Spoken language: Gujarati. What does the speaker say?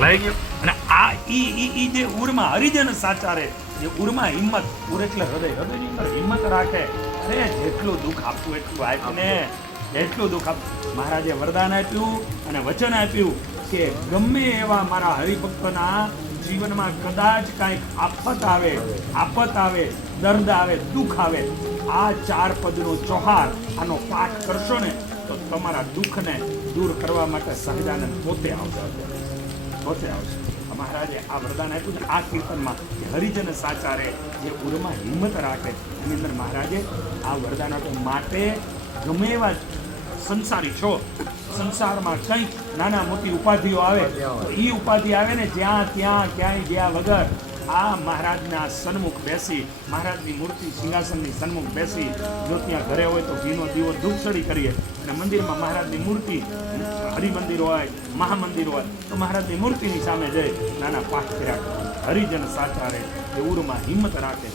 લઈ ગયો. અને આ ઈ જે ઉરમાં હરિજન સાચા રે, જે ઉરમાં હિંમત, ઉર એટલે હૃદય, હૃદયની અંદર હિંમત રાખે. અરે જેટલું દુઃખ આપવું એટલું આપને, એટલું દુઃખ આપ. મહારાજે વરદાન આપ્યું અને વચન આપ્યું કે ગમે એવા મારા હરિભક્તના જીવનમાં કદાચ કાંઈક આફત આવે, દર્દ આવે, દુઃખ આવે, આ 4 પદનો ચોહાર આનો પાઠ કરશો ને તો તમારા દુઃખને દૂર કરવા માટે સહજાનંદ પોતે આવશે. મહારાજે આ વરદાન આપ્યું છે આ કીર્તનમાં કે હરિજન સાચા રે, જે ઉરમાં હિંમત રાખે. એની અંદર મહારાજે આ વરદાન આપ્યું. માટે ગમે એવા સંસારી છો, સંસારમાં કંઈક નાના મોટી ઉપાધિઓ આવે તો એ ઉપાધિ આવે ને જ્યાં ત્યાં ક્યાંય ગયા વગર આ મહારાજના સન્મુખ બેસી, મહારાજની મૂર્તિ સિંહાસનની સન્મુખ બેસી, જો ત્યાં ઘરે હોય તો ઘીનો દીવો ધૂપસળી કરીએ, અને મંદિરમાં મહારાજની મૂર્તિ, હરિમંદિર હોય, મહામંદિર હોય તો મહારાજની મૂર્તિની સામે જઈ નાના પાઠ કર્યા. હરિજન સાચા રે, એ ઉરમાં હિંમત રાખે.